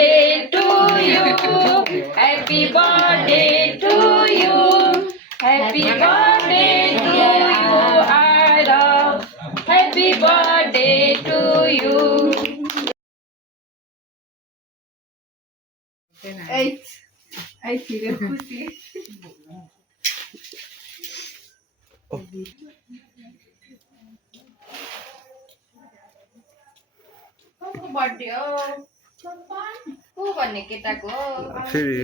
birthday to you. Happy birthday to you. Happy birthday to you, Arab. Happy birthday to you. Eight. I feel खुशी. Birthday हो को भन्ने केटाको फेरि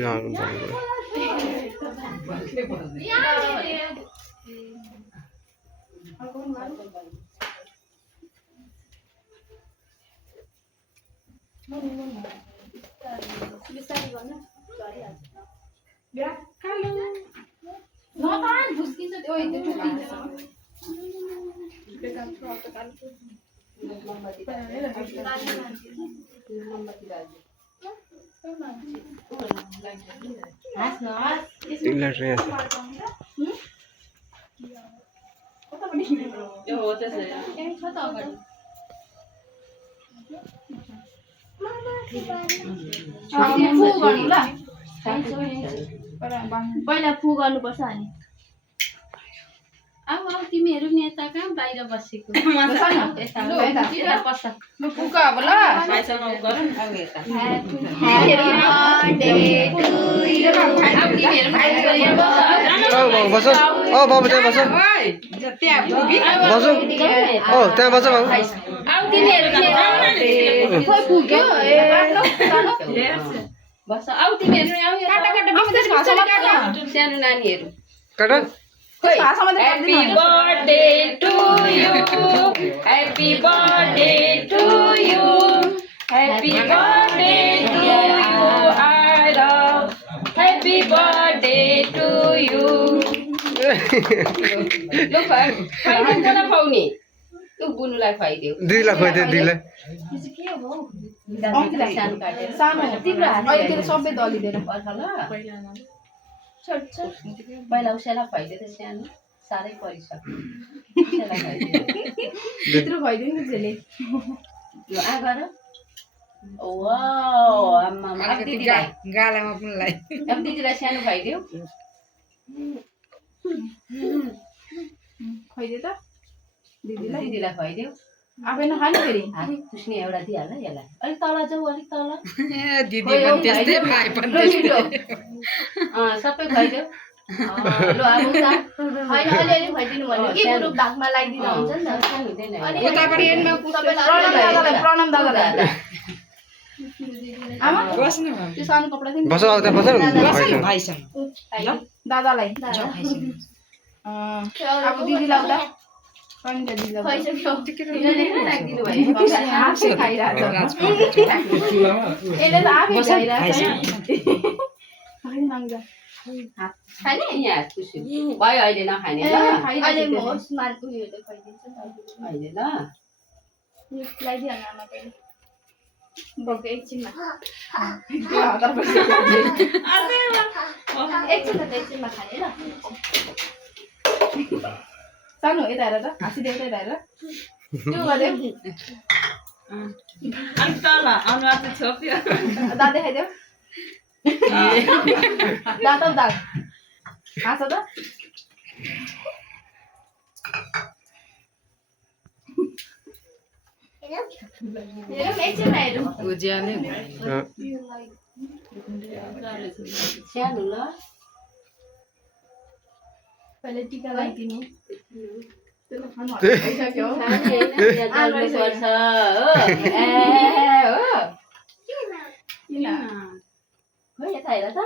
पहिला फु गर्नुपर्छ अनि अब तिमीहरू नेता कहाँ बाहिर बसेको पुका अब ल बस बाबु त्यहाँ बस बसो त्यहाँ बस बाबु बस आऊ तिमीहरू सानो नानीहरू काटा Happy birthday to you. Happy birthday to you. Happy birthday to you, Arab. Happy birthday to you. Lu phải không có nó không nhỉ? Lu buồn lại phải điều. दिदीलाई खुवाइदियो दिदीलाई सानो तिम्रो हात अहिले तेरो सबै दलिदिएर पहिला उसैलाई खुवाइदियो त सानो साह्रै परिसक्यो त्यत्रो खुवाइदियो नि त्यसले यो आगर आम्मा गालामा पुनलाई अब दिदीलाई सानो खुवाइदियो खुवाइदियो त दिदीलाई खुवाइदियो आफै नखाने फेरि हात पुस्ने एउटा दिइहाल यसलाई अलिक तल जाऊ अलिक तल सबै खुवाइदियो ल अब उता होइन अलिअलि खुवाइदिनु भन्यो कि ग्रुप भागमा लगाइदिनु हुन्छ नि त हुँदैन प्रणाम दादालाई आमा त्यो सानो कपडा थियो बस अब त्यहाँ बस दादालाई अब दिदीलाई उता खुवाइसक्यो राखिदिनु भयो आफै खाइरहेछ यसले त आफै खाइरहेछ खाने यहाँ खुसी भयो अहिले नखाने ल अहिले म होस् मान्छे उयोले खुवाइदिन्छ नि अहिले ल लगाइदिइहाल्नु आमा पनि बग्यो एकछिनमा एकछिनमा खाने ल सानो यता हेर त हाँसिदियो यता हेर त्यो गर्यो दाँत देखाइदियो दाँत दाँत हाँस त हेरौँ एकछिनमा हेरौँ सानो ल पहिले टिका लगाइदिनु भइसक्यो पर्छ हो खै यता हेर त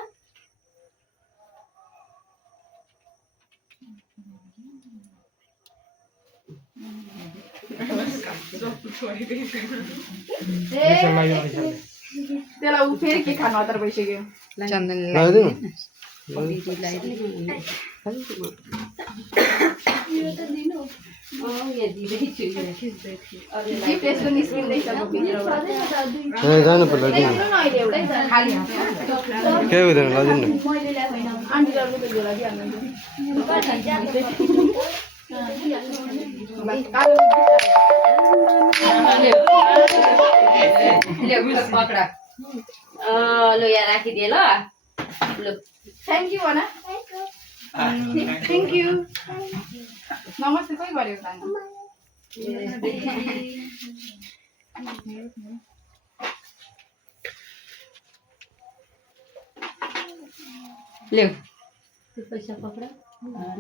त्यसलाई ऊ फेरि के खानु हतार भइसक्यो गिफ्ट यस्तो निस्किँदैछ जानु पर्ला केही हुँदैन लगिदिनु आन्टीहरू त झोला दिइहाल्नु पक्रा लु यहाँ राखिदिए ल लु थ्याङ्क यू भन थ्याङ्क यू नमस्ते कोही गरेको तानु ल्याउ पैसा पक्रा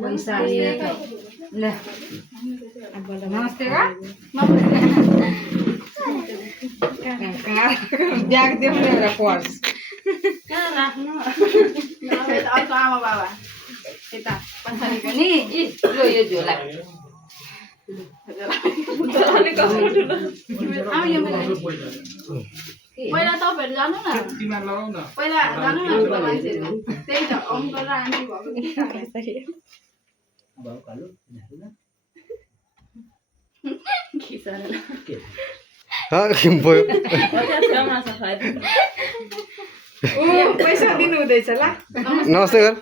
पैसा ल नमस्ते ब्याग देऊ एउटा पर्स कहाँ राख्नु अर्को आमा बाबा यता पछाडिको नि लु यो झोला पहिला तपाईँहरू जानु न पहिला जानु न ठुलो मान्छेहरू त्यही त अङ्कल र आन्टी भएको पैसा दिनु हुँदैछ ल नमस्ते गर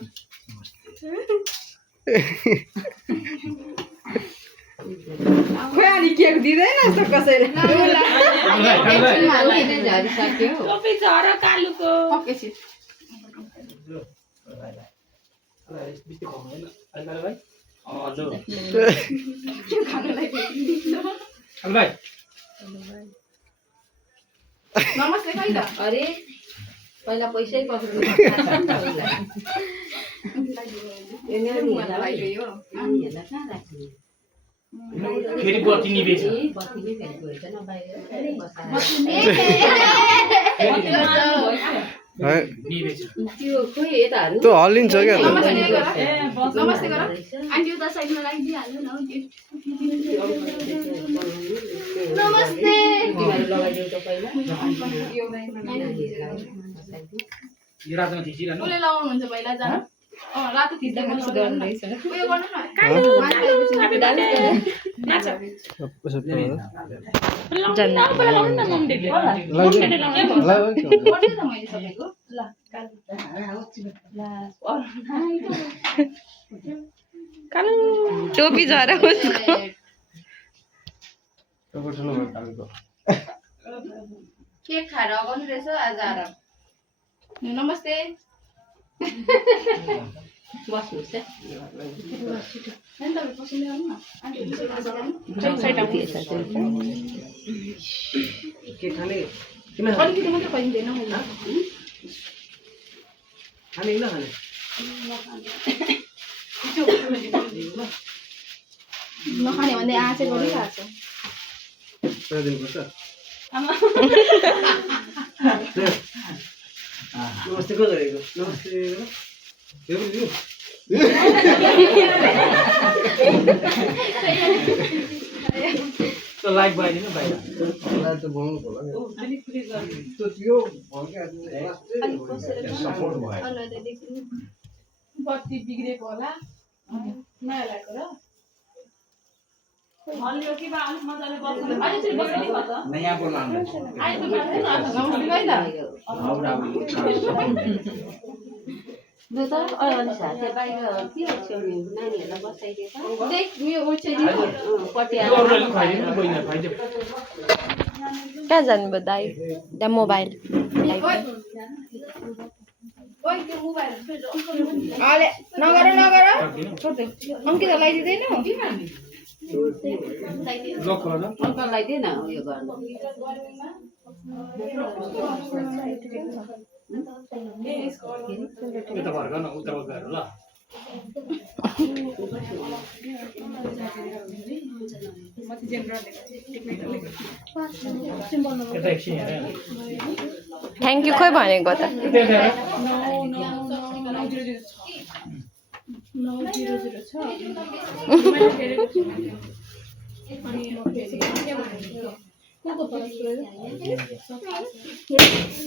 खोइ अनि केक दिँदैन जस्तो कसैले झरिसक्यो नमस्ते खै त अरे पहिला पैसै पक्रिनु नानीहरूलाई कहाँ राख्ने फेरि बत्ती निभेछ बत्ती नै फेरि गएछ न बाहिर निभेछ त्यो खोइ यता हाल्नु त्यो हल्लिन्छ क्या त नमस्ते गर आन्टी उता साइडमा राखिदिइहाल्नु न गिफ्ट नमस्ते तिमीहरू लगाइदेऊ त पहिला यो रातमा थिचिरहनु कसले लगाउनुहुन्छ पहिला जानु रातो थिच्दै उयो गर्नु टोपी झरा केक खाएर अगाउनु रहेछ आज आएर नमस्ते बस्नुहोस् है अलिकति मात्रै पाइँदैन नखाने भन्दै आँचे गरिरहेको छ नमस्ते को गरेको नमस्ते लाइक बाइदिनु बाहिर त बोल्नु होला त्यो त्यो भन्छ सपोर्ट भयो बत्ती बिग्रेको होला नयाँ लागेको र नयाँ बोलाउनु लु त अलि साथै बाहिर के छेउनी नानीहरूलाई बसाइदिएछ पटिया कहाँ जानुभयो दाइ त्यहाँ मोबाइल नगर नगर अङ्कित लगाइदिँदैन अङ्कललाई दे न उयो गर्नु उता फर्कन उता गएर ल यता एकछिन हेर थ्याङ्क यू खोइ भनेको त अहिले